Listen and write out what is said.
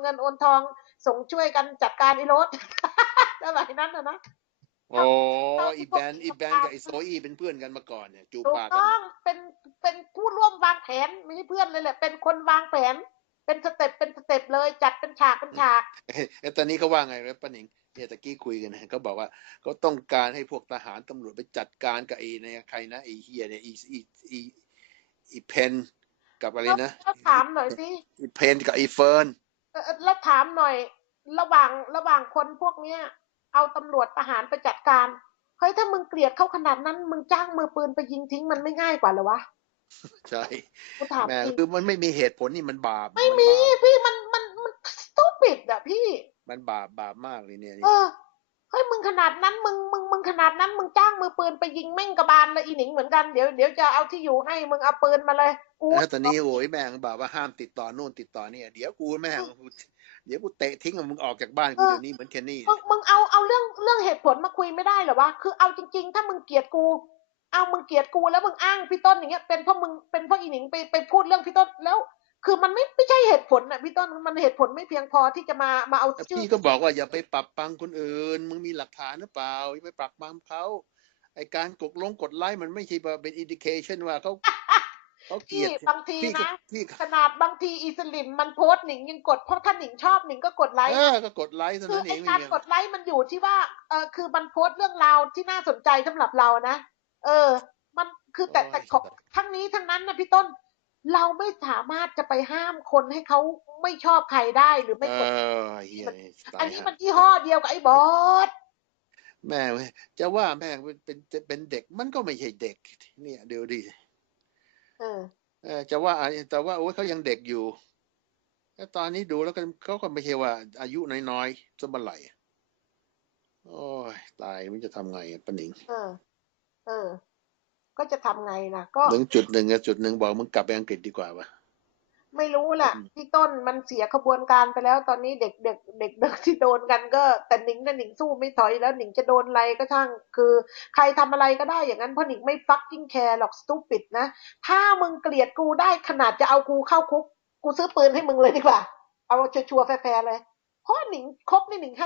เงินโอนทองส่งช่วยกันจัดการไอ้รถสมัยนั้นนะนะโอ้อีแบนอีแบนกับไอโซอีเป็นเพื่อนกันมาก่อนเนี่ยจูบถูกปากกัต้นองเป็นเป็นผู้ร่วมวางแผนไม่ใช่เพื่อนเลยแหละ เป็นคนวางแผน เป็นสเต็ปเป็นสเต็ปเลยจัดเป็นฉากเป็นฉากไอ้ตอนนี้เขาว่าไงแล้วป้าหนิงเนี่ยตะกี้คุยกันนะเขาบอกว่าเขาต้องการให้พวกทหารตำรวจไปจัดการกับไอ้เนี่ยใครนะไอ้เฮียเนี่ยอีอีอีอีเพนกับอะไรนะแล้วถามหน่อยสิอีเพนกับไอ้เฟิร์นเออ แล้วถามหน่อย ระหว่างระหว่างคนพวกเนี้ย เอาตำรวจทหารไปจัดการเฮ้ยถ้ามึงเกลียดเขาขนาดนั้น มึงจ้างมือปืนไปยิงทิ้งมันไม่ง่ายกว่าเหรอวะใช่กูถามแม่จริงคือมันไม่มีเหตุผลนี่มันบาป ไม่มีพี่มันมันมันสตูปิดอะพี่ มันบาปบาปมากเลยเนี่ยเออเฮ้ยมึงขนาดนั้นมึงมึงมึงขนาดนั้นมึงจ้างมือปืนไปยิงแม่งกระบาลเลยอีหนิงเหมือนกันเดี๋ยวเดี๋ยวจะเอาที่อยู่ให้มึงเอาปืนมาเลยกูแล้วตอนนี้โอ้ยแม่งบอกว่าห้ามติดต่อนู่นติดต่อเนี่ยเดี๋ยวกูแม่งเดี๋ยวกูเตะทิ้งมึงออกจากบ้านกูเดี๋ยวนี้เหมือนเคนนี่มึงมึงเอาเอาเรื่องเรื่องเหตุผลมาคุยไม่ได้เหรอวะคือเอาจริง ๆ ถ้ามึงเกลียดกู เอามึงเกลียดกูแล้วมึงอ้างพี่ต้นอย่างเงี้ยเป็นเพราะมึงเป็นเพราะอีหนิงไปไปพูดเรื่องพี่ต้นแล้ว คือมันไม่ไม่ใช่เหตุผลนะพี่ต้นมันเหตุผลไม่เพียงพอที่จะมามาเอาแต่ชื่อพี่ก็บอกว่าอย่าไปปรับปรังคนอื่น มึงมีหลักฐานหรือเปล่าอย่าไปปรับปรังเขาไอการกดลงกดไลค์มันไม่ใช่เป็นอินดิเคชันว่าเขาเขาเกลีพี่ยดบางทีพี่ก็นะพี่ขนาดบางทีอีสลิมมันโพสต์หนิงยังกดเพราะถ้าหนิงชอบหนิงก็กดไลค์เออก็กดไลค์เท่าคือนั้นเอไอ้งไม่การมีกดไลค์มันอยู่ที่ว่าเออคือมันโพสต์เรื่องราวที่น่าสนใจสำหรับเรานะเออ มันคือแต่แต่ขอทั้งนี้ทั้งนั้นนะพี่ต้น เราไม่สามารถจะไปห้ามคนให้เขาไม่ชอบใครได้หรือไม่เอกดอเฮียนี่ตาอันยนี้ฮะมันยี่ห้อเดียวกับไอ้บอสแม่เว้ยจะว่าแม่งเป็นเป็นเป็นเด็กมันก็ไม่ใช่เด็ก เนี่ย เดี๋ยวดิเออเออจะว่าแต่ว่าโอ้ยเขายังเด็กอยู่แต่ตอนนี้ดูแล้วกันเขาก็ไม่ใช่ว่า อายุน้อยๆสมัยไหร่โอ้ยตายมันจะทำไงอะปะหนิง เออ เออ ก็จะทำไงล่ะ ก็ถึงจุดหนึ่งอะจุดหนึ่งบอกมึงกลับไปอังกฤษดีกว่าวะไม่รู้แหละอืมพี่ต้นมันเสียขบวนการไปแล้วตอนนี้เด็กเด็กเด็กเด็กที่โดนกันก็ แต่หนิงน่ะหนิงสู้ไม่ถอยแล้วหนิงจะโดนอะไรก็ช่าง คือ ใครทำอะไรก็ได้อย่างนั้นเพราะหนิงไม่ฟักกิ้งแคร์หรอกสตูปิดนะ ถ้ามึงเกลียดกูได้ขนาดจะเอากูเข้าคุก กูซื้อปืนให้มึงเลยดีกว่า เอาชัวร์ๆแฟร์ๆเลยเพราะหนิงคบนี่หนิงให้